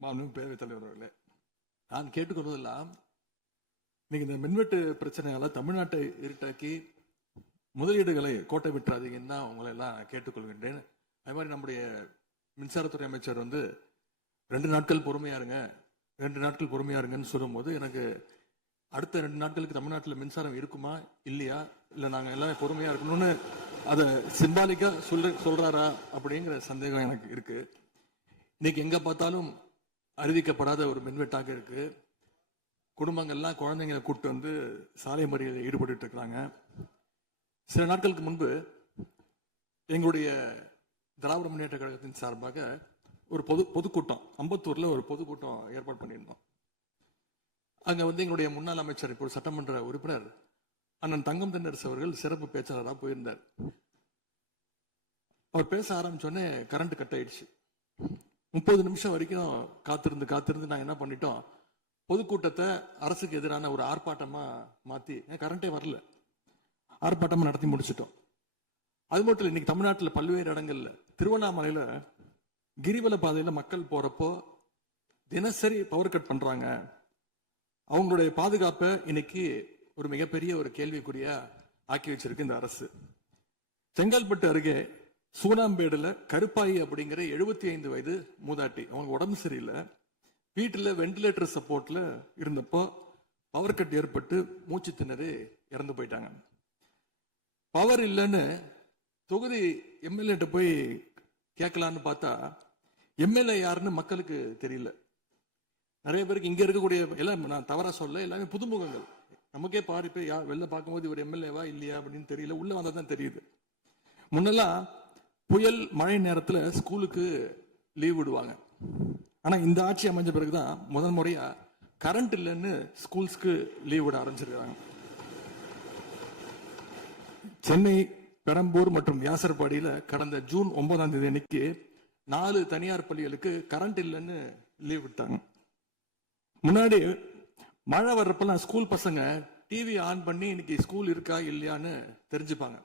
மாண்புமிகு பேரவைத் தலைவர் அவர்களே, நான் கேட்டுக்கொள்வதெல்லாம் நீங்க இந்த மின்வெட்டு பிரச்சனையால தமிழ்நாட்டை இருட்டாக்கி முதலீடுகளை கோட்டை விட்டுறாதீங்கன்னு தான் உங்களை எல்லாம் கேட்டுக்கொள்கின்றேன். அது மாதிரி நம்முடைய மின்சாரத்துறை அமைச்சர் 2 நாட்கள் பொறுமையா இருங்க, 2 நாட்கள் பொறுமையா இருங்கன்னு சொல்லும்போது எனக்கு அடுத்த 2 நாட்களுக்கு தமிழ்நாட்டில் மின்சாரம் இருக்குமா இல்லையா, இல்லை நாங்கள் எல்லாமே பொறுமையா இருக்கணும்னு அதை சிம்பாலிக்கா சொல்றாரா அப்படிங்கிற சந்தேகம் எனக்கு இருக்கு. இன்னைக்கு எங்க பார்த்தாலும் அறிவிக்கப்படாத ஒரு மின்வெட்டாக இருக்கு. குடும்பங்கள்லாம் குழந்தைங்களை கூப்பிட்டு வந்து சாலை மறியலில் ஈடுபட்டு இருக்கிறாங்க. சில நாட்களுக்கு முன்பு எங்களுடைய திராவிட முன்னேற்ற கழகத்தின் சார்பாக ஒரு பொதுக்கூட்டம் அம்பத்தூர்ல ஒரு பொதுக்கூட்டம் ஏற்பாடு பண்ணியிருந்தோம். அங்க எங்களுடைய முன்னாள் அமைச்சர் இப்போ சட்டமன்ற உறுப்பினர் அண்ணன் தங்கம் தென்னரசு அவர்கள் சிறப்பு பேச்சாளராக போயிருந்தார். அவர் பேச ஆரம்பிச்சோடனே கரண்ட் கட் ஆயிடுச்சு. 30 நிமிஷம் வரைக்கும் காத்திருந்து நாங்க என்ன பண்ணிட்டோம், பொதுக்கூட்டத்தை அரசுக்கு எதிரான ஒரு ஆர்ப்பாட்டமா மாத்தி, கரண்டே வரல, ஆர்ப்பாட்டமா நடத்தி முடிச்சிட்டோம். அது மட்டும் இல்லை, இன்னைக்கு தமிழ்நாட்டில் பல்வேறு இடங்கள்ல, திருவண்ணாமலையில கிரிவல பாதையில மக்கள் போறப்போ தினசரி பவர் கட் பண்றாங்க. அவங்களுடைய பாதுகாப்பை இன்னைக்கு ஒரு மிகப்பெரிய ஒரு கேள்விக்குறியா ஆக்கி வச்சிருக்கு இந்த அரசு. செங்கல்பட்டு அருகே சூனாம்பேடுல கருப்பாயி அப்படிங்கிற 75 வயது மூதாட்டி, அவங்க உடம்பு சரியில்லை, வீட்டுல வெண்டிலேட்டர் சப்போர்ட்ல இருந்தப்போ பவர் கட் ஏற்பட்டு மூச்சு திணறி இறந்து போயிட்டாங்க. பவர் இல்லைன்னு தொகுதி எம்எல்ஏ போய் கேட்கலான்னு பார்த்தா எம்எல்ஏ யாருன்னு மக்களுக்கு தெரியல. நிறைய பேருக்கு இங்க இருக்கக்கூடிய எல்லாம், நான் தவறா சொல்ல, எல்லாமே புதுமுகங்கள். நமக்கே பாரு வெளில பார்க்கும்போது இவர் எம்எல்ஏவா இல்லையா அப்படின்னு தெரியல, உள்ள வந்தாதான் தெரியுது. முன்னெல்லாம் புயல் மழை நேரத்துல ஸ்கூலுக்கு லீவ் விடுவாங்க. ஆனா இந்த ஆட்சி அமைஞ்ச பிறகுதான் முதல் முறையா கரண்ட் இல்லைன்னு ஸ்கூல்ஸ்க்கு லீவ் விட ஆரம்பிச்சிருக்காங்க. சென்னை, பெரம்பூர் மற்றும் வியாசர்பாடியில கடந்த ஜூன் 9ஆம் தேதி அன்னைக்கு 4 தனியார் பள்ளிகளுக்கு கரண்ட் இல்லைன்னு லீவ் விட்டாங்க. முன்னாடி மழை வர்றப்பெல்லாம் ஸ்கூல் பசங்க டிவி ஆன் பண்ணி இன்னைக்கு ஸ்கூல் இருக்கா இல்லையான்னு தெரிஞ்சுப்பாங்க.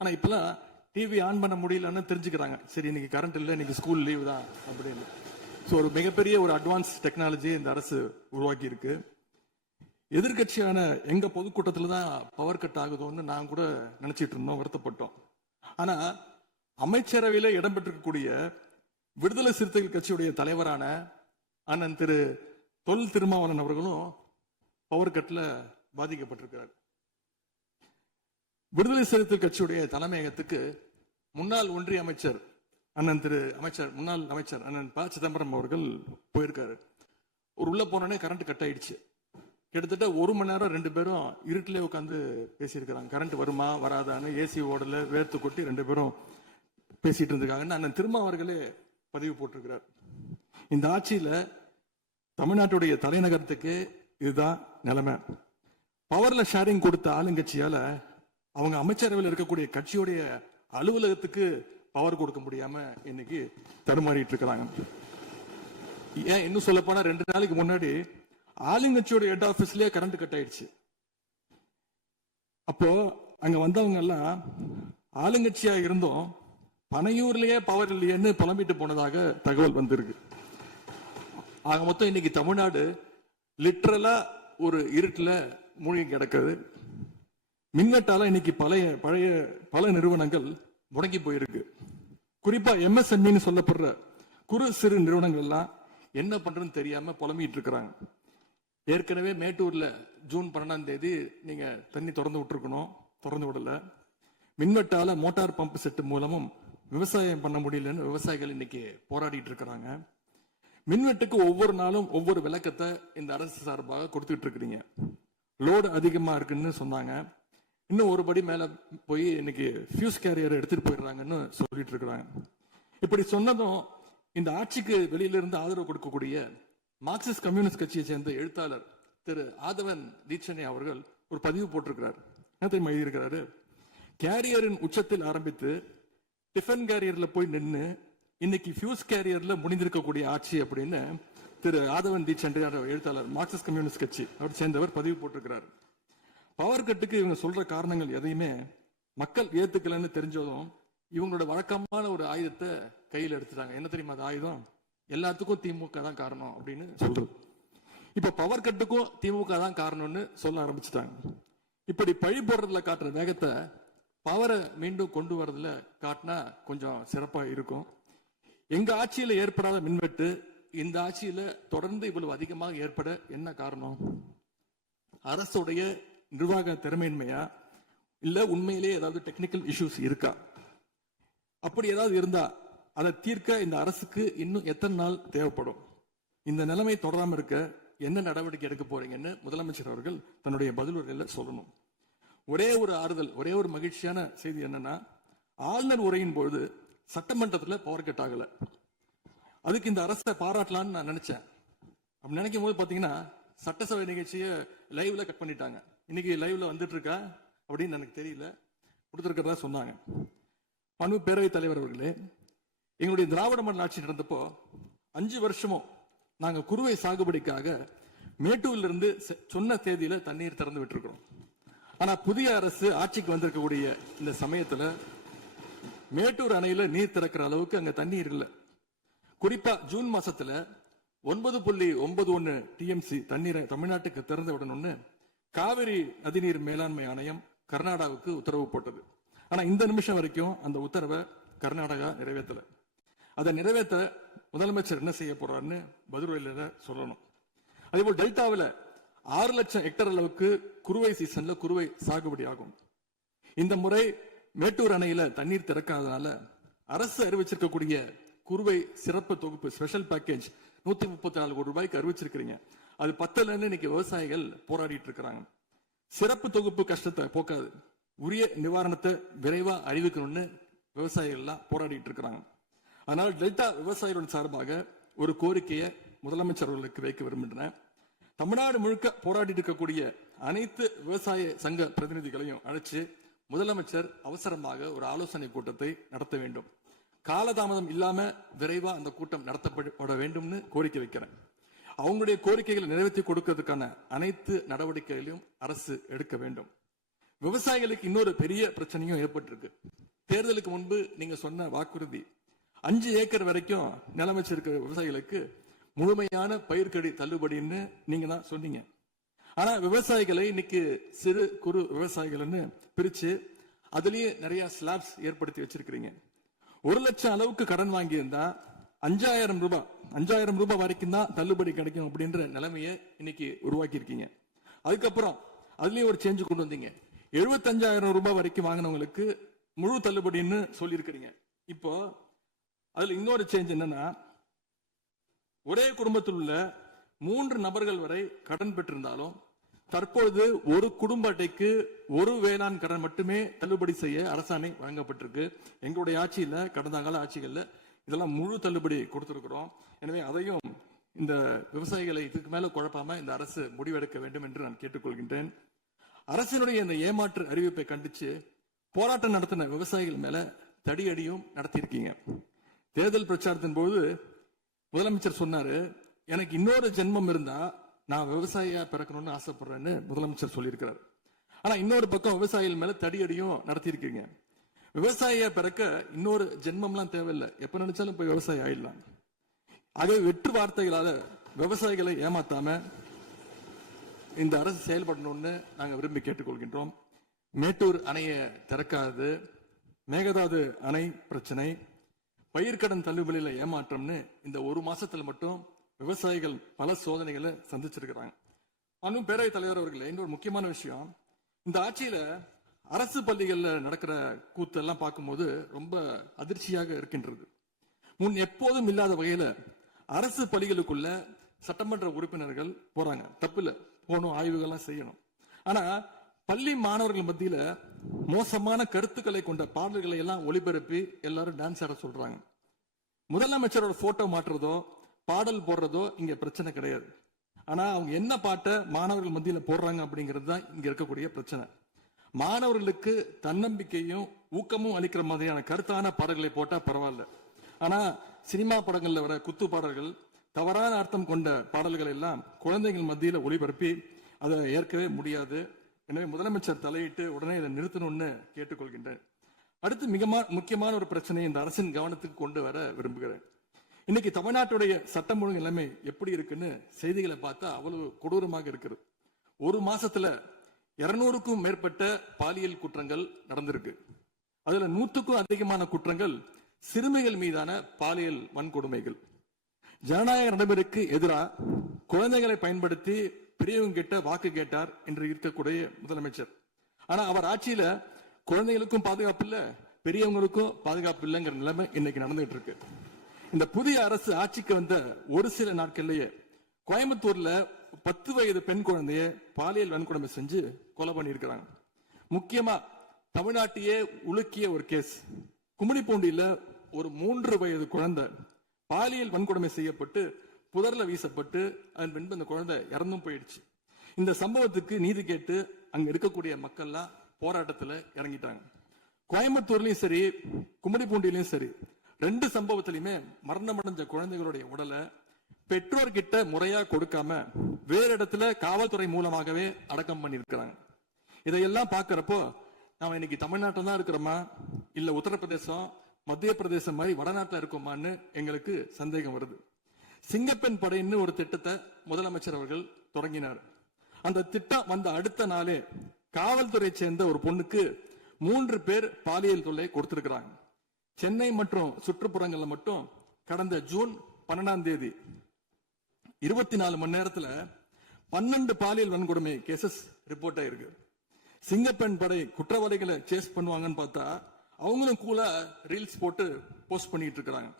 ஆனா இப்பெல்லாம் டிவி ஆன் பண்ண முடியலன்னு தெரிஞ்சுக்கிறாங்க, சரி இன்னைக்கு கரண்ட் இல்லை, இன்னைக்கு ஸ்கூல் லீவ் தான் அப்படின்னு. ஸோ ஒரு மிகப்பெரிய ஒரு அட்வான்ஸ் டெக்னாலஜி இந்த அரசு உருவாக்கி இருக்கு. எதிர்கட்சியான எங்க பொதுக்கூட்டத்துல தான் பவர் கட் ஆகுதோன்னு நான் கூட நினைச்சிட்டு இருந்தோம், வருத்தப்பட்டோம். ஆனா அமைச்சரவையில இடம்பெற்றிருக்கக்கூடிய விடுதலை சிறுத்தைகள் கட்சியுடைய தலைவரான அண்ணன் திரு தொல் திருமாவளவன் அவர்களும் பவர் கட்ல பாதிக்கப்பட்டிருக்கிறார். விடுதலை சிறுத்தைகள் கட்சியுடைய தலைமையகத்துக்கு முன்னாள் ஒன்றிய அமைச்சர் முன்னாள் அமைச்சர் அண்ணன் ப சிதம்பரம் அவர்கள் போயிருக்காரு. ஒரு உள்ள போனோடனே கரண்ட் கட் ஆயிடுச்சு. கிட்டத்தட்ட 1 மணி நேரம் 2 பேரும் இருட்டிலே உட்காந்து பேசியிருக்கிறாங்க. கரண்ட் வருமா வராதான்னு, ஏசி ஓடல, வேர்த்து கொட்டி 2 பேரும் பேசிட்டு இருந்திருக்காங்கன்னு அண்ணன் திருமா அவர்களே பதிவு போட்டிருக்கிறார். இந்த ஆட்சியில தமிழ்நாட்டுடைய தலைநகரத்துக்கு இதுதான் நிலைமை. பவர்ல ஷேரிங் கொடுத்த ஆளுங்கட்சியால அவங்க அமைச்சரவையில் இருக்கக்கூடிய கட்சியுடைய அலுவலகத்துக்கு பவர் கொடுக்க முடியாம இன்னைக்கு தடுமாறிட்டு இருக்கிறாங்க. ஏன் இன்னும் சொல்ல போனா 2 நாளைக்கு முன்னாடி ஆளுங்கட்சியோட ஹெட் ஆபீஸ்லயே கரண்ட் கட் ஆயிடுச்சு. அப்போ அங்க வந்தவங்க எல்லாம் ஆளுங்கட்சியா இருந்தும் பனையூர்லயே பவர் இல்லையேன்னு புலம்பிட்டு போனதாக தகவல் வந்திருக்கு. ஆக மொத்தம் இன்னைக்கு தமிழ்நாடு லிட்டரலா ஒரு இருட்டுல மூழ்கி கிடக்குது. மின்வெட்டால இன்னைக்கு பல நிறுவனங்கள் முடங்கி போயிருக்கு. குறிப்பா எம்எஸ்எம்இன்னு சொல்லப்படுற குறு சிறு நிறுவனங்கள் எல்லாம் என்ன பண்றதுன்னு தெரியாம புலம்பிட்டு இருக்கிறாங்க. ஏற்கனவே மேட்டூர்ல ஜூன் 12ஆம் தேதி நீங்க தண்ணி திறந்து விட்டுருக்கணும், திறந்து விடல. மின்வெட்டால மோட்டார் பம்ப் செட்டு மூலமும் விவசாயம் பண்ண முடியலன்னு விவசாயிகள் இன்னைக்கு போராடிட்டு இருக்கிறாங்க. மின்வெட்டுக்கு ஒவ்வொரு நாளும் ஒவ்வொரு விளக்கத்தை இந்த அரசு சார்பாக கொடுத்துட்டு இருக்கிறீங்க. லோடு அதிகமா இருக்குன்னு சொன்னாங்க. இன்னும் ஒரு படி மேல போய் இன்னைக்கு ஃபியூஸ் கேரியர் எடுத்துட்டு போயிடுறாங்கன்னு சொல்லிட்டு இருக்கிறாங்க. இப்படி சொன்னதும் இந்த ஆட்சிக்கு வெளியில இருந்து ஆதரவு கொடுக்கக்கூடிய மார்க்சிஸ்ட் கம்யூனிஸ்ட் கட்சியை சேர்ந்த எழுத்தாளர் திரு ஆதவன் தீட்சணை அவர்கள் ஒரு பதிவு போட்டிருக்கிறார். என்ன தெரியுமா எழுதியிருக்கிறாரு, கேரியரின் உச்சத்தில் ஆரம்பித்து டிஃபன் கேரியர்ல போய் நின்று இன்னைக்கு ஃபியூஸ் கேரியர்ல முடிந்திருக்கக்கூடிய ஆட்சி அப்படின்னு திரு ஆதவன் தீட்சணை எழுத்தாளர், மார்க்சிஸ்ட் கம்யூனிஸ்ட் கட்சி அவர் சேர்ந்தவர் பதிவு போட்டிருக்கிறார். பவர் கட்டுக்கு இவங்க சொல்ற காரணங்கள் எதையுமே மக்கள் ஏத்துக்கலன்னு தெரிஞ்சதும் இவங்களோட வழக்கமான ஒரு ஆயுதத்தை கையில் எடுத்துட்டாங்க. என்ன தெரியுமா அது ஆயுதம்? எல்லாத்துக்கும் திமுக தான் காரணம் அப்படின்னு சொல்றது. இப்ப பவர் கட்டுக்கும் திமுக தான் காரணம்னு சொல்ல ஆரம்பிச்சுட்டாங்க. இப்படி பழி போடுறதுல காட்டுற வேகத்தை பவரை மீண்டும் கொண்டு வரதுல காட்டினா கொஞ்சம் சிறப்பா இருக்கும். எங்க ஆட்சியில ஏற்படாத மின்வெட்டு இந்த ஆட்சியில தொடர்ந்து இவ்வளவு அதிகமாக ஏற்பட என்ன காரணம்? அரசுடைய நிர்வாக திறமையின்மையா, இல்ல உண்மையிலே ஏதாவது டெக்னிக்கல் இஷ்யூஸ் இருக்கா? அப்படி ஏதாவது இருந்தா அதை தீர்க்க இந்த அரசுக்கு இன்னும் எத்தனை நாள் தேவைப்படும்? இந்த நிலைமை தொடராம இருக்க என்ன நடவடிக்கை எடுக்க போறீங்கன்னு முதலமைச்சர் அவர்கள் தன்னுடைய பதிலுரையில சொல்லணும். ஒரே ஒரு ஆறுதல், ஒரே ஒரு மகிழ்ச்சியான செய்தி என்னன்னா, ஆளுநர் உரையின் பொழுது சட்டமன்றத்தில் பவர் கட் ஆகல. அதுக்கு இந்த அரசை பாராட்டலாம்னு நான் நினைச்சேன். அப்படி நினைக்கும் போது பாத்தீங்கன்னா சட்டசபை நிகழ்ச்சியை லைவ்ல கட் பண்ணிட்டாங்க. இன்னைக்கு லைவ்ல வந்துட்டு இருக்கா அப்படின்னு எனக்கு தெரியல, கொடுத்திருக்கிறதா சொன்னாங்க. பண்பு பேரவைத் தலைவர் அவர்களே, எங்களுடைய திராவிட மாடல் ஆட்சி நடந்தப்போ 5 வருஷமும் நாங்க குறுவை சாகுபடிக்காக மேட்டூர்ல இருந்து சொன்ன தேதியில தண்ணீர் திறந்து விட்டுருக்கிறோம். ஆனா புதிய அரசு ஆட்சிக்கு வந்திருக்கக்கூடிய இந்த சமயத்துல மேட்டூர் அணையில நீர் திறக்கிற அளவுக்கு அங்க தண்ணீர் இல்லை. குறிப்பா ஜூன் மாசத்துல 9.91 டிஎம்சி தண்ணீரை தமிழ்நாட்டுக்கு திறந்து விடணும்னு காவிரி நதிநீர் மேலாண்மை ஆணையம் கர்நாடகாவுக்கு உத்தரவு போட்டது. ஆனா இந்த நிமிஷம் வரைக்கும் அந்த உத்தரவை கர்நாடகா நிறைவேற்றல. அதை நிறைவேற்ற முதலமைச்சர் என்ன செய்ய போறாருன்னு பதிலுரையில சொல்லணும். அதேபோல் டெல்டாவில் 6 லட்சம் ஹெக்டேர் அளவுக்கு குறுவை சீசன்ல குறுவை சாகுபடி ஆகும். இந்த முறை மேட்டூர் அணையில தண்ணீர் திறக்காதனால அரசு அறிவிச்சிருக்கக்கூடிய குறுவை சிறப்பு தொகுப்பு ஸ்பெஷல் பேக்கேஜ் 134 கோடி ரூபாய்க்கு அறிவிச்சிருக்கிறீங்க. அது பத்தலன்னு இன்னைக்கு விவசாயிகள் போராடிட்டு இருக்கிறாங்க. சிறப்பு தொகுப்பு கஷ்டத்தை போக்காது, உரிய நிவாரணத்தை விரைவா அறிவிக்கணும்னு விவசாயிகள் எல்லாம் போராடிட்டு இருக்கிறாங்க. அதனால டெல்டா விவசாயிகளின் சார்பாக ஒரு கோரிக்கையை முதலமைச்சர் அவர்களுக்கு வைக்க விரும்புகிறேன். தமிழ்நாடு முழுக்க போராடிட்டு இருக்கக்கூடிய அனைத்து விவசாய சங்க பிரதிநிதிகளையும் அழைச்சு முதலமைச்சர் அவசரமாக ஒரு ஆலோசனை கூட்டத்தை நடத்த வேண்டும். காலதாமதம் இல்லாம விரைவா அந்த கூட்டம் நடத்தப்பட வேண்டும்னு கோரிக்கை வைக்கிறேன். அவங்களுடைய கோரிக்கைகளை நிறைவேற்றி கொடுக்கிறதுக்கான அனைத்து நடவடிக்கைகளையும் அரசு எடுக்க வேண்டும். விவசாயிகளுக்கு இன்னொரு பெரிய பிரச்சனையும் ஏற்பட்டிருக்கு. தேர்தலுக்கு முன்பு நீங்க சொன்ன வாக்குறுதி 5 ஏக்கர் வரைக்கும் நிலம் வச்சிருக்கிற விவசாயிகளுக்கு முழுமையான பயிர்க்கடி தள்ளுபடின்னு நீங்க தான் சொன்னீங்க. ஆனா விவசாயிகளை இன்னைக்கு சிறு குறு விவசாயிகள்னு பிரிச்சு அதுலயே நிறைய ஸ்லாப்ஸ் ஏற்படுத்தி வச்சிருக்கிறீங்க. 1 லட்சம் அளவுக்கு கடன் வாங்கி இருந்தா 5000 ரூபாய் வரைக்கும் தான் தள்ளுபடி கிடைக்கும் அப்படின்ற நிலைமையை இன்னைக்கு உருவாக்கி இருக்கீங்க. அதுக்கப்புறம் அதுலயும் ஒரு சேஞ்ச் கொண்டு வந்தீங்க. 75,000 ரூபாய் வரைக்கும் வாங்கினவங்களுக்கு முழு தள்ளுபடின்னு சொல்லி இருக்கிறீங்க. இப்போ அதுல இன்னொரு சேஞ்ச் என்னன்னா, ஒரே குடும்பத்தில் உள்ள 3 நபர்கள் வரை கடன் பெற்றிருந்தாலும் தற்பொழுது ஒரு குடும்ப அட்டைக்கு ஒரு வேளாண் கடன் மட்டுமே தள்ளுபடி செய்ய அரசாணை வழங்கப்பட்டிருக்கு. எங்களுடைய ஆட்சியில, கடந்த கால ஆட்சிகள்ல இதெல்லாம் முழு தள்ளுபடி கொடுத்திருக்கிறோம். எனவே அதையும் இந்த விவசாயிகளை இதுக்கு மேல குழப்பாம இந்த அரசு முடிவெடுக்க வேண்டும் என்று நான் கேட்டுக்கொள்கின்றேன். அரசினுடைய இந்த ஏமாற்று அறிவிப்பை கண்டிச்சு போராட்டம் நடத்தின விவசாயிகள் மேல தடியடியும் நடத்தியிருக்கீங்க. தேர்தல் பிரச்சாரத்தின் போது முதலமைச்சர் சொன்னாரு, எனக்கு இன்னொரு ஜென்மம் இருந்தா நான் விவசாயியா பிறக்கணும்னு ஆசைப்படுறேன்னு முதலமைச்சர் சொல்லியிருக்கிறார். ஆனா இன்னொரு பக்கம் விவசாயிகள் மேல தடியடியும் நடத்தியிருக்கீங்க. விவசாயியா பிறக்க இன்னொரு ஜென்மம்லாம் தேவையில்லை, எப்ப நினைச்சாலும் போய் விவசாயி ஆயிடலாம். ஆகவே வெற்று வார்த்தைகளால விவசாயிகளை ஏமாத்தாம இந்த அரசு செயல்படணும்னு நாங்க விரும்பி கேட்டுக்கொள்கின்றோம். மேட்டூர் அணையை திறக்காது, மேகதாது அணை பிரச்சனை, பயிர்க்கடன் தள்ளுபடியில ஏமாற்றம்னு இந்த 1 மாசத்துல மட்டும் விவசாயிகள் பல சோதனைகளை சந்திச்சிருக்கிறாங்க. ஆனால் பேரவைத் தலைவர் அவர்களே, இன்னொரு முக்கியமான விஷயம், இந்த ஆட்சியில அரசு பள்ளிகள்ல நடக்கிற கூத்தெல்லாம் பார்க்கும்போது ரொம்ப அதிர்ச்சியாக இருக்கின்றது. முன் எப்போதும் இல்லாத வகையில அரசு பள்ளிகளுக்குள்ள சட்டமன்ற உறுப்பினர்கள் போறாங்க. தப்பில்ல, போகணும், ஆய்வுகள்லாம் செய்யணும். ஆனா பள்ளி மாணவர்கள் மத்தியில மோசமான கருத்துக்களை கொண்ட பாடல்களை எல்லாம் ஒளிபரப்பி எல்லாரும் டான்ஸ் ஆட சொல்றாங்க. முதலமைச்சரோட போட்டோ மாற்றுறதோ பாடல் போடுறதோ இங்க பிரச்சனை கிடையாது. ஆனா அவங்க என்ன பாட்டை மாணவர்கள் மத்தியில போடுறாங்க அப்படிங்கிறது தான் இங்க இருக்கக்கூடிய பிரச்சனை. மாணவர்களுக்கு தன்னம்பிக்கையும் ஊக்கமும் அளிக்கிற மாதிரியான கருத்தான பாடல்களை போட்டா பரவாயில்ல. ஆனா சினிமா படங்கள்ல வர குத்து பாடல்கள், தவறான அர்த்தம் கொண்ட பாடல்கள் எல்லாம் குழந்தைகள் மத்தியில ஒளிபரப்பி அதை ஏற்கவே முடியாது. எனவே முதலமைச்சர் தலையிட்டு உடனே இதை நிறுத்தணும்னு கேட்டுக்கொள்கின்றேன். அடுத்து மிக முக்கியமான ஒரு பிரச்சனை இந்த அரசின் கவனத்துக்கு கொண்டு வர விரும்புகிறேன். இன்னைக்கு தமிழ்நாட்டுடைய சட்டம் ஒழுங்கு நிலைமை எப்படி இருக்குன்னு செய்திகளை பார்த்தா அவ்வளவு கொடூரமாக இருக்கிறது. ஒரு மாசத்துல 200க்கும் மேற்பட்ட பாலியல் குற்றங்கள் நடந்திருக்கு. அதுல 100க்கும் அதிகமான குற்றங்கள் சிறுமிகள் மீதான பாலியல் வன்கொடுமைகள். ஜனநாயக நடைமுறைக்கு எதிராக குழந்தைகளை பயன்படுத்தி பெரியவங்க கிட்ட வாக்கு கேட்டார் என்று இருக்கக்கூடிய முதலமைச்சர். ஆனா அவர் ஆட்சியில குழந்தைகளுக்கும் பாதுகாப்பு இல்ல, பெரியவங்களுக்கும் பாதுகாப்பு இல்லைங்கிற நிலைமை இன்னைக்கு நடந்துட்டு இருக்கு. இந்த புதிய அரசு ஆட்சிக்கு வந்த ஒரு சில நாட்கள்லயே கோயம்புத்தூர்ல 10 வயது பெண் குழந்தைய பாலியல் வன்கொடுமை செஞ்சு கொலை பண்ணியிருக்கிறாங்க. முக்கியமா தமிழ்நாட்டையே உலுக்கிய ஒரு கேஸ், கும்மிடிப்பூண்டியில ஒரு 3 வயது குழந்தை பாலியல் வன்கொடுமை செய்யப்பட்டு புதர்ல வீசப்பட்டு அதன் பின்பு அந்த குழந்தை இறந்தும் போயிடுச்சு. இந்த சம்பவத்துக்கு நீதி கேட்டு அங்க இருக்கக்கூடிய மக்கள்லாம் போராட்டத்துல இறங்கிட்டாங்க. கோயம்புத்தூர்லயும் சரி, கும்மிடிப்பூண்டியிலயும் சரி, 2 சம்பவத்திலுமே மரணமடைஞ்ச குழந்தைகளுடைய உடலை பெற்றோர்கிட்ட முறையா கொடுக்காம வேற இடத்துல காவல்துறை மூலமாகவே அடக்கம் பண்ணிருக்கிறாங்க. இதையெல்லாம் பாக்குறப்போ நாம இன்னைக்கு தமிழ்நாட்டில் தான் இருக்கிறோமா, இல்ல உத்தரப்பிரதேசம், மத்திய பிரதேசம் மாதிரி வடநாட்டில் இருக்கோமான்னு எங்களுக்கு சந்தேகம் வருது. சிங்கப்பெண் படைன்னு ஒரு திட்டத்தை முதலமைச்சர் அவர்கள் தொடங்கினார். அந்த திட்டம் வந்த அடுத்த நாளே காவல்துறை சேர்ந்த ஒரு பொண்ணுக்கு 3 பேர் பாலியல் தொல்லை கொடுத்திருக்கிறாங்க. சென்னை மற்றும் சுற்றுப்புறங்கள்ல மட்டும் கடந்த ஜூன் 12ஆம் தேதி 24 மணி நேரத்துல 12 பாலியல் வன்கொடுமை கேசஸ் ரிப்போர்ட் ஆயிருக்கு. சிங்கப்பெண் படை குற்றவாளிகளை சேஸ் பண்ணுவாங்கன்னு பார்த்தா அவங்களும் கூட ரீல்ஸ் போட்டு போஸ்ட் பண்ணிட்டு இருக்காங்க.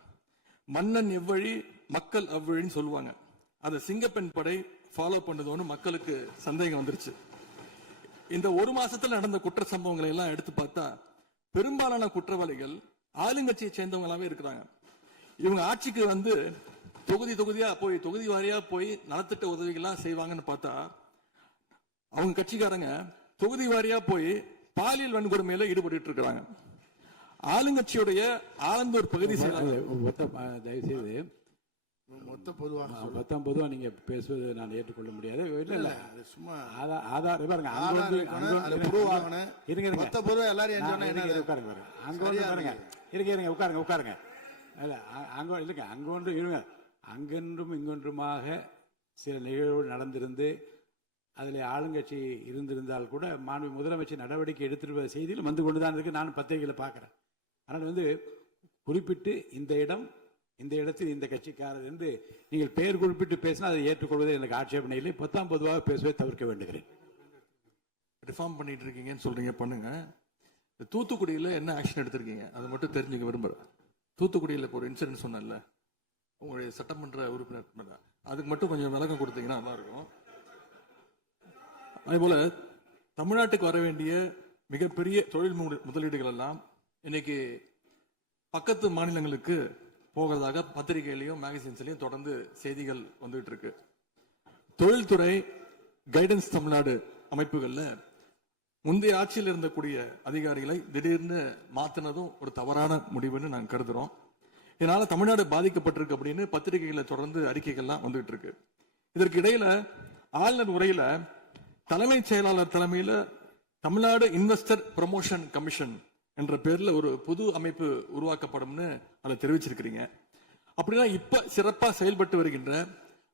மன்னன் எவ்வழி மக்கள் அவ்வழின்னு சொல்லுவாங்க. அதை சிங்கப்பெண் படை ஃபாலோ பண்ணுதோன்னு மக்களுக்கு சந்தேகம் வந்துருச்சு. இந்த ஒரு மாசத்துல நடந்த குற்ற சம்பவங்களை எல்லாம் எடுத்து பார்த்தா பெரும்பாலான குற்றவாளிகள் ஆளுங்கட்சியை சேர்ந்தவங்களாவே இருக்கிறாங்க. இவங்க ஆட்சிக்கு வந்து தொகுதி தொகுதியா போய் தொகுதி வாரியா போய் நலத்திட்ட உதவிகள்லாம் செய்வாங்கன்னு பார்த்தா அவங்க கட்சிக்காரங்க தொகுதி வாரியா போய் பாலியல் வன்கொடுமையில ஈடுபட்டு இருக்கிறாங்க. ஆளுங்கட்சியுடைய ஆலந்தூர் பகுதி தயவுசெய்து மொத்தம் பொதுவா நீங்க பேசுவது நான் ஏற்றுக்கொள்ள முடியாது. இல்ல இல்ல சும்மா ஆதார் பாருங்க, உட்காருங்க. அங்கொன்று இருங்க. அங்கொன்றும் இங்கொன்றுமாக சில நிகழ்வுகள் நடந்திருந்து அதில் ஆளுங்கட்சி இருந்திருந்தால் கூட மாண்பு முதலமைச்சர் நடவடிக்கை எடுத்திருப்ப செய்தியில் வந்து கொண்டுதான் இருக்கு. நான் பத்திரிகைகளை பார்க்கிறேன். ஆனால் வந்து குறிப்பிட்டு இந்த இடத்தில் இந்த கட்சிக்காரர் என்று நீங்கள் பெயர் குறிப்பிட்டு பேசினா அதை ஏற்றுக்கொள்வதை எனக்கு ஆட்சேபனை இல்லை. பொதுவாக பேசுவதை தவிர்க்க வேண்டுகிறேன். ரிஃபார்ம் பண்ணிட்டு இருக்கீங்கன்னு சொல்றீங்க, பண்ணுங்க. தூத்துக்குடியில் என்ன ஆக்ஷன் எடுத்திருக்கீங்க அதை மட்டும் தெரிஞ்சுக்க விரும்புறேன். தூத்துக்குடியில் ஒரு இன்சிடென்ட் சொன்னல உங்களுடைய சட்டமன்ற உறுப்பினர், அதுக்கு மட்டும் கொஞ்சம் விளக்கம் கொடுத்தீங்கன்னா நல்லா இருக்கும். அதே போல தமிழ்நாட்டுக்கு வர வேண்டிய மிகப்பெரிய தொழில் முதலீடுகள் எல்லாம் இன்னைக்கு பக்கத்து மாநிலங்களுக்கு போகிறதாக பத்திரிகையிலையும் மேகசின்ஸ்லையும் தொடர்ந்து செய்திகள் வந்துட்டு இருக்கு. தொழில்துறை கைடன்ஸ் தமிழ்நாடு அமைப்புகள்ல முந்தைய ஆட்சியில் இருந்தக்கூடிய அதிகாரிகளை திடீர்னு மாத்தினதும் ஒரு தவறான முடிவுன்னு நாங்கள் கருதுறோம். இதனால தமிழ்நாடு பாதிக்கப்பட்டிருக்கு அப்படின்னு பத்திரிகைகளை தொடர்ந்து அறிக்கைகள்லாம் வந்துட்டு இருக்கு. இதற்கு இடையில ஆளுநர் உரையில தலைமைச் செயலாளர் தலைமையில தமிழ்நாடு இன்வெஸ்டர் ப்ரமோஷன் கமிஷன் என்ற பேர்ல ஒரு புது அமைப்பு உருவாக்கப்படும்னு அதை தெரிவிச்சிருக்கிறீங்க. அப்படின்னா இப்ப சிறப்பா செயல்பட்டு வருகின்ற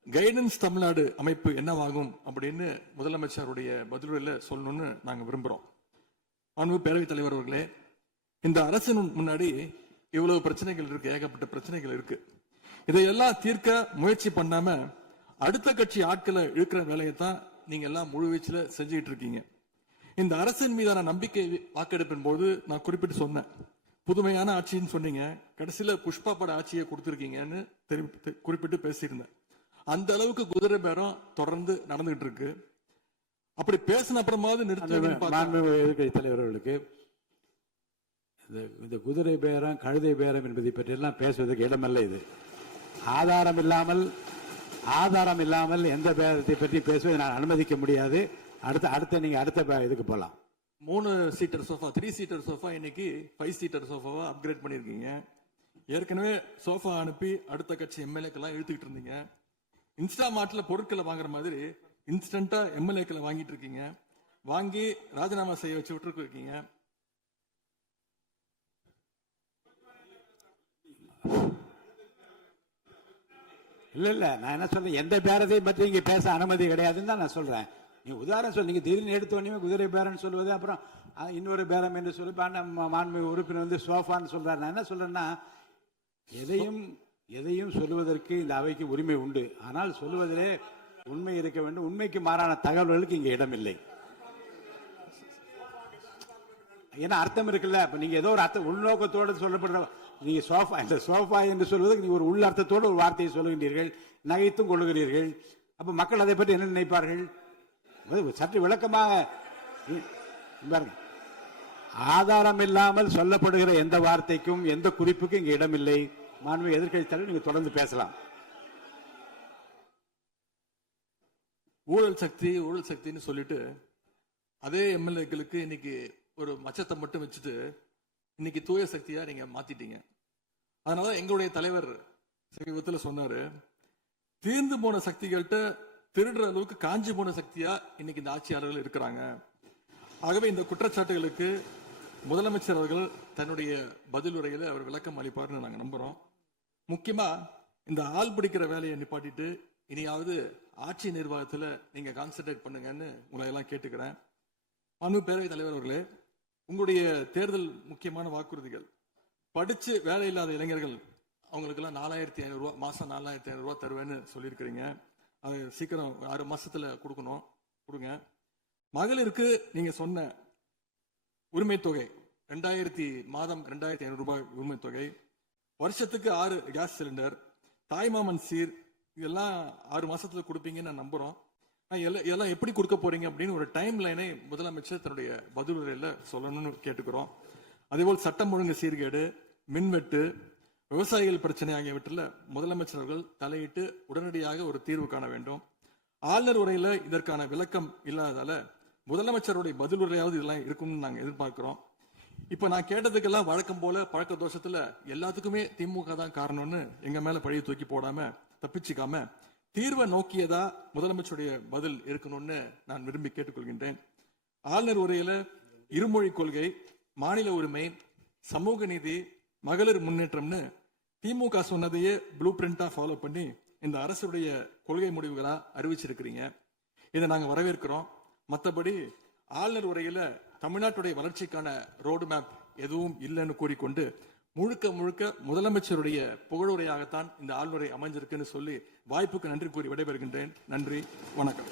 கைடன்ஸ் தமிழ்நாடு அமைப்பு என்னவாகும் அப்படின்னு முதலமைச்சருடைய பதிலுரையில சொல்லணும்னு நாங்க விரும்புறோம். அன்பு பேரவைத் தலைவர் அவர்களே, இந்த அரசின் முன்னாடி இவ்வளவு பிரச்சனைகள் இருக்கு, ஏகப்பட்ட பிரச்சனைகள் இருக்கு. இதையெல்லாம் தீர்க்க முயற்சி பண்ணாம அடுத்த கட்சி ஆட்களை இழுக்கிற வேலையை தான் நீங்க எல்லாம் முழுவீச்சுல செஞ்சுட்டு இருக்கீங்க. இந்த அரசின் மீதான நம்பிக்கை வாக்கெடுப்பின் போது நான் குறிப்பிட்டு சொன்னேன், புதுமையான ஆட்சின்னு சொன்னீங்க, கடைசியில புஷ்பா பட ஆட்சியை கொடுத்திருக்கீங்கன்னு குறிப்பிட்டு பேசியிருந்தேன். அந்த அளவுக்கு குதிரை பேரம் தொடர்ந்து நடந்துகிட்டு இருக்கு. அப்படி பேசின அப்புறமாவது எதிர்க்கட்சி தலைவர்களுக்கு இந்த குதிரை பேரம் கழுதை பேரம் என்பதை பற்றி எல்லாம் பேசுவதற்கு இடமல்ல. இது ஆதாரம் இல்லாமல் எந்த பேரத்தை பற்றி பேசுவதை நான் அனுமதிக்க முடியாது. நீங்க அடுத்த இதுக்கு போலாம். 3 சீட்டர் சோஃபா, 3 சீட்டர் சோஃபா இன்னைக்கு 5 சீட்டர் சோஃபாவா அப்கிரேட் பண்ணிருக்கீங்க. ஏற்கனவே சோஃபா அனுப்பி அடுத்த கட்சி எம்எல்ஏக்கெல்லாம் இழுத்துக்கிட்டு இருந்தீங்க. இன்ஸ்டா மார்ட்ல பொருட்களை வாங்குற மாதிரி இன்ஸ்டன்டா எம்எல்ஏக்களை வாங்கிட்டு இருக்கீங்க. வாங்கி ராஜினாமா செய்ய வச்சு விட்டு இருக்கீங்க. இல்ல நான் என்ன சொல்றேன், எந்த பேரத்தையும் பற்றி இங்க பேச அனுமதி கிடையாதுன்னு தான் நான் சொல்றேன். நீங்க உதாரணம் சொல்லி நீங்க திடீர்னு எடுத்த உடனே குதிரை பேரன்னு சொல்லுவது, அப்புறம் இன்னொரு பேரம் என்று சொல்லி மாண்புமிகு உறுப்பினர் வந்து சோஃபான்னு சொல்றாரு. நான் என்ன சொல்றேன்னா, எதையும் சொல்லுவதற்கு இந்த அவைக்கு உரிமை உண்டு. ஆனால் சொல்லுவதிலே உண்மை இருக்க வேண்டும். உண்மைக்கு மாறான தகவல்களுக்கு இங்க இடமில்லை. ஏன்னா அர்த்தம் இருக்குல்ல. இப்ப நீங்க ஏதோ ஒரு அர்த்தம் உள்நோக்கத்தோடு சொல்லப்படுற, நீங்க சோஃபா இந்த சோஃபா என்று சொல்வதற்கு நீங்க ஒரு உள் அர்த்தத்தோடு ஒரு வார்த்தையை சொல்லுகின்றீர்கள், நகைத்தும் கொள்ளுகிறீர்கள். அப்ப மக்கள் அதை பற்றி என்ன நினைப்பார்கள்? சற்று விளக்கமாக பாருங்க. ஆதாரம் இல்லாமல் சொல்லப்படுகிற எந்த வார்த்தைக்கும் எந்த குறிப்புக்கும் இங்க இடமில்லை. மாண்புமிகு எதிர்க்கட்சி தலைவர், நீங்க தொடர்ந்து பேசலாம். ஊழல் சக்தின்னு சொல்லிட்டு அதே எம்எல்ஏக்களுக்கு இன்னைக்கு ஒரு மச்சத்தை மட்டும் வச்சுட்டு இன்னைக்கு தூய சக்தியா நீங்க மாத்திட்டீங்க. அதனால எங்களுடைய தலைவர் சமீபத்தில் சொன்னாரு, தீர்ந்து போன சக்திகள்கிட்ட திருடுற அளவுக்கு காஞ்சி போன சக்தியா இன்னைக்கு இந்த ஆட்சியாளர்கள் இருக்கிறாங்க. ஆகவே இந்த குற்றச்சாட்டுகளுக்கு முதலமைச்சர் அவர்கள் தன்னுடைய பதில் உரையில அவர் விளக்கம் அளிப்பார்னு நாங்க நம்புறோம். முக்கியமா இந்த ஆள் பிடிக்கிற வேலையை நிப்பாட்டிட்டு இனியாவது ஆட்சி நிர்வாகத்துல நீங்க கான்சென்ட்ரேட் பண்ணுங்கன்னு உங்களை எல்லாம் கேட்டுக்கிறேன். பேரவைத் தலைவர் அவர்களே, உங்களுடைய தேர்தல் முக்கியமான வாக்குறுதிகள், படிச்சு வேலை இல்லாத இளைஞர்கள் அவங்களுக்கு எல்லாம் 4500 ரூபாய் மாசம் 4500 ரூபாய் தருவேன்னு சொல்லியிருக்கிறீங்க. அது சீக்கிரம் 6 மாசத்துல கொடுங்க. மகளிருக்கு நீங்க சொன்ன உரிமை தொகை மாதம் 2500 ரூபாய் உரிமை தொகை, வருஷத்துக்கு 6 கேஸ் சிலிண்டர், தாய்மாமன் சீர், இதெல்லாம் 6 மாசத்துல கொடுப்பீங்கன்னு நான் நம்புறோம். எல்லாம் எப்படி கொடுக்க போறீங்க அப்படின்னு ஒரு டைம் லைனை முதலமைச்சர் தன்னுடைய பதிலுரையில சொல்லணும்னு கேட்டுக்கிறோம். அதேபோல் சட்டம் ஒழுங்கு சீர்கேடு, மின்வெட்டு, விவசாயிகள் பிரச்சனை ஆகியவற்றில் முதலமைச்சர் அவர்கள் தலையிட்டு உடனடியாக ஒரு தீர்வு காண வேண்டும். ஆளுநர் உரையில இதற்கான விளக்கம் இல்லாததால முதலமைச்சருடைய பதில் உரையாவது இதெல்லாம் இருக்கும்னு நாங்க எதிர்பார்க்கிறோம். இப்ப நான் கேட்டதுக்கெல்லாம் வழக்கம் போல பழக்க தோஷத்துல எல்லாத்துக்குமே திமுக தான் காரணம்னு எங்க மேல பழிய தூக்கி போடாம தப்பிச்சுக்காம தீர்வை நோக்கியதா முதலமைச்சருடைய பதில் இருக்கணும்னு நான் விரும்பி கேட்டுக்கொள்கின்றேன். ஆளுநர் உரையில இருமொழி கொள்கை, மாநில உரிமை, சமூக நீதி, மகளிர் முன்னேற்றம்னு திமுக சொன்னதையே ப்ளூ பிரிண்டா ஃபாலோ பண்ணி இந்த அரசுடைய கொள்கை முடிவுகளா அறிவிச்சிருக்கிறீங்க. இதை நாங்க வரவேற்கிறோம். மற்றபடி ஆளுநர் உரையில தமிழ்நாட்டுடைய வளர்ச்சிக்கான ரோடு மேப் எதுவும் இல்லைன்னு கூறிக்கொண்டு முழுக்க முதலமைச்சருடைய புகழுரையாகத்தான் இந்த ஆளுநரை அமைஞ்சிருக்குன்னு சொல்லி வாய்ப்புக்கு நன்றி கூறி விடைபெறுகின்றேன். நன்றி, வணக்கம்.